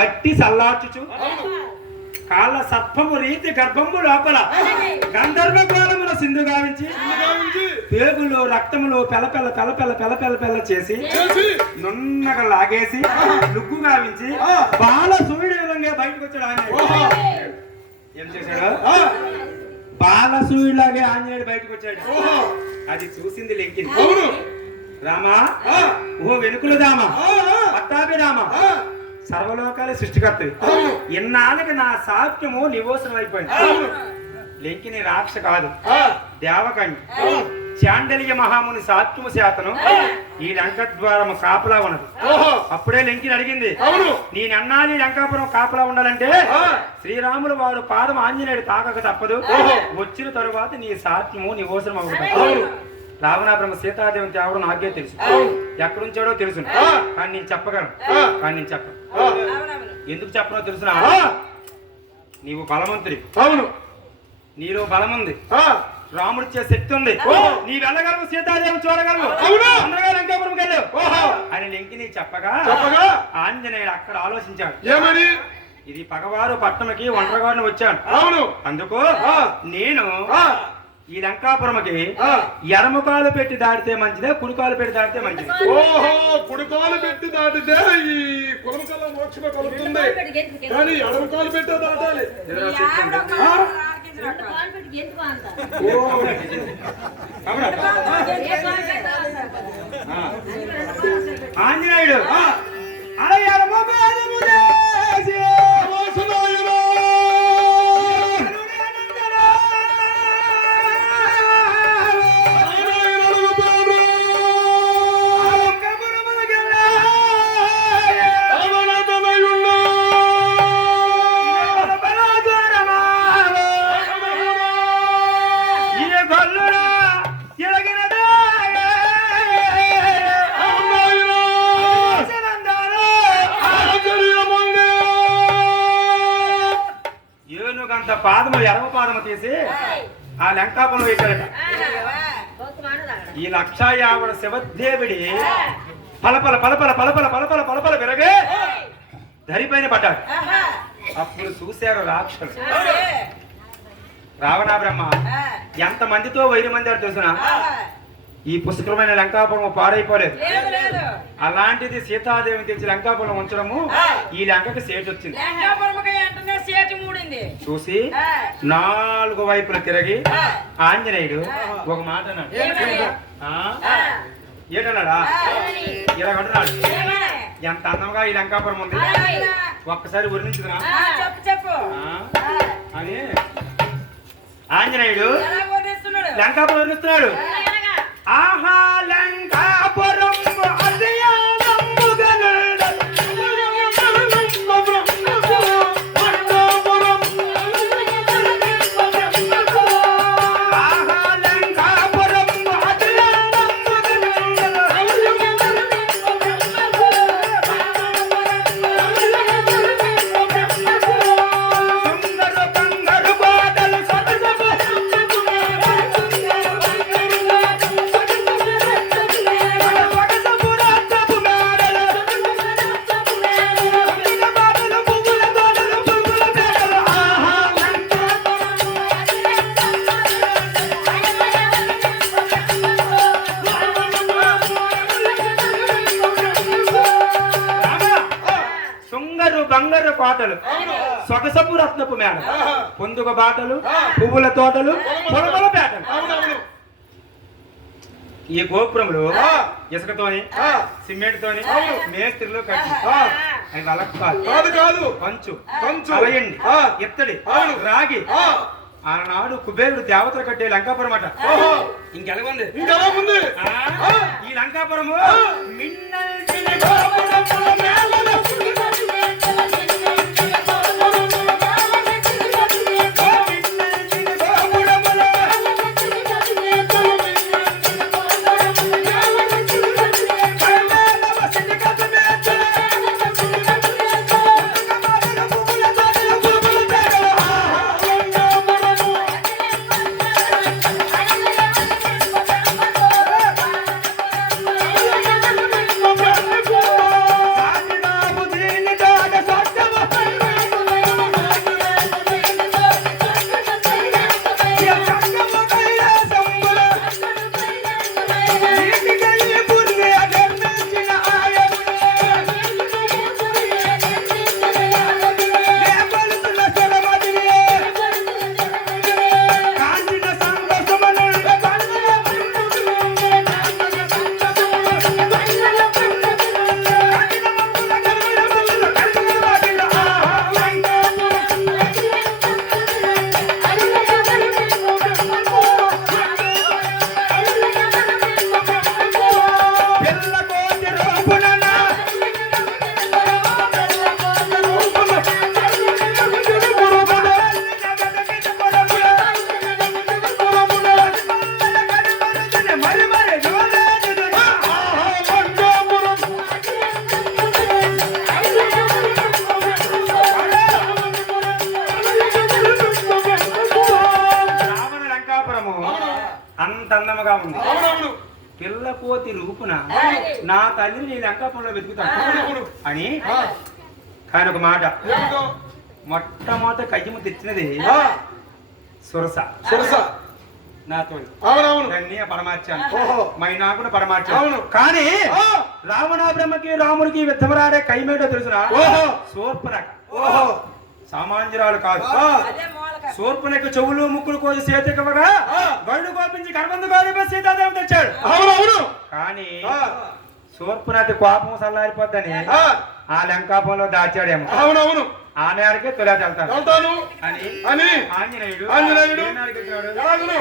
గావించు కాళ్ళ సర్పము రీతి గర్భము లోపల. గంధర్వ కాలముల సింధు గావించి పేగులు రక్తములు పెలపెల పెలపెల పెలపెల పెల చేసి నున్నగా లాగేసి లుగ్గు గావించి బాల సూర్యుడు విధంగా బయటకు వచ్చాడు. ఆంజనేయుడు. ఏం చేశాడు? బాల సూర్యులాగే ఆంజనేయుడు బయటకు వచ్చాడు. అది చూసింది లెంకింది అవును. రామా ఓ వెనుకుల ఆ, పట్టాభి రామా సర్వలోకాల సృష్టికర్తవి. అవును. ఇన్నాళ్ళకి నా సాక్ష్యము నివోసనం అయిపోయింది. లెంకిని రాక్ష కాదు. దేవకండి చాండలియ మహాముని సాత్యము శాతను ఈ లంక ద్వారము కాపలా ఉన్నది. అప్పుడే లెంకిని అడిగింది అవును. నేనన్నాలి లంకాపురం కాపలా ఉండాలంటే. శ్రీరాములు వారు పాదం ఆంజనేయుడు తాకక తప్పదు. వచ్చిన తరువాత నీ సాత్యము నివోసనం అవుతుంది అవును. రావణాబ్రహ్మ సీతాదేవిని తేవడం నాకే తెలుసు. ఎక్కడుంచాడో తెలుసు. కానీ నేను చెప్పగలను. కానీ నేను చెప్పను. ఆ, ఎందుకు చెప్పనో తెలుసునా? నీవు బలవంతుడి అవును. నీలో బలం ఉంది ఆ, రాముడిచ్చే శక్తి ఉంది. నీ వెళ్ళగలవు సీతాదేవి చూడగలవు. అని లింకి నీ చెప్పగా చెప్పగా? ఆంజనేయుడు అక్కడ ఆలోచించాడు. ఏమని? ఇది పగవారు పట్టణంకి ఒంటరిగాడిని వచ్చాను అవును. అందుకు. నేను ఈ లంకాపురంకి ఆ. ఎడమకాలు పెట్టి దాటితే మంచిదే కుడికాలు పెట్టి దాటితే మంచిది. ఓహో కుడికాలు పెట్టి దాటితే ఈ కులమకల్ల మోక్షమే కలుగుతుంది. కానీ ఎడమకాలు పెట్టే దాటాలి? ఆంజనేయుడు. పాదము ఎడమ పాదము తీసి ఆ లంకాపురం వేశాడట ఈ లక్ష యాభై శివదేవుడి పలపల పలపల పలపల పలపల పలపల విరగే ధరిపైన పడ్డాడు. అప్పుడు చూశారు రాక్షసు రావణ బ్రహ్మ ఎంత మందితో వెయ్యి మంది అని తెలుసునా? ఈ పుష్కరమైన లంకాపురం పాడైపోలేదు. అలాంటిది సీతాదేవిని తెచ్చి లంకాపురం ఉంచడము ఈ లంకకి సేటు వచ్చింది. చూసి నాలుగు వైపుల తిరిగి ఆంజనేయుడు ఒక మాట అన్నాడు. ఆ? ఏంటన్నాడా? ఇలా అంటున్నాడు ఎంత అందంగా ఈ లంకాపురం ఉంది. ఒక్కసారి వర్ణించుకున్నా చెప్పు చెప్పు. అని ఆంజనేయుడు లంకాపురం వర్ణిస్తున్నాడు ఆహా బంగారు కోటలు సొగసపు రత్నపు మేడ. పొందుక బాటలు పువ్వుల తోటలు పొలమల పేటలు. ఈ గోపురములు ఆ. ఇసుకతోని. సిమెంట్ తోని మేస్త్రిలో కట్టి. అవి వాళ్ళకు కాదు కాదు. కంచు. కంచు. అలయండి. అవును. రాగి. ఆనాడు కుబేరుడు దేవతలు కట్టే లంకాపురం అట. ఇంకెలా ఉంది. ఈ లంకాపురము ఆ. ప్రేమగా ఉంది. అవునవును. పిల్ల కోతి రూపున నా తల్లిని నీ లంకాపురంలో వెతుకుతాను అని ఆ, కానీ ఒక మాట? మొట్టమొదట కయ్యము తెచ్చినది సురస. సరస. నాతో. పరమార్చాను పరమార్చాను. కానీ ఆ, రావణ బ్రహ్మకి రాముడికి విత్తమరాడే కైమేటో. శూర్పనక ఓహో. సామాన్యురాలు కాదు. శూర్పనకు చెవులు ముక్కులు కోసి చేతికవగా ఆ. గళ్ళు కోపించి గర్భందు గాలిపై సీతాదేవి తెచ్చాడు. అవునవును కానీ ఆ, శూర్పనకి కోపం సల్లారిపోద్దని ఆ, ఆ లంకాపంలో దాచాడేమో. అవునవును ఆ నేరకే తొలే వెళ్తాడు వెళ్తాను అని అని. ఆంజనేయుడు ఆంజనేయుడు. ఎలాగను?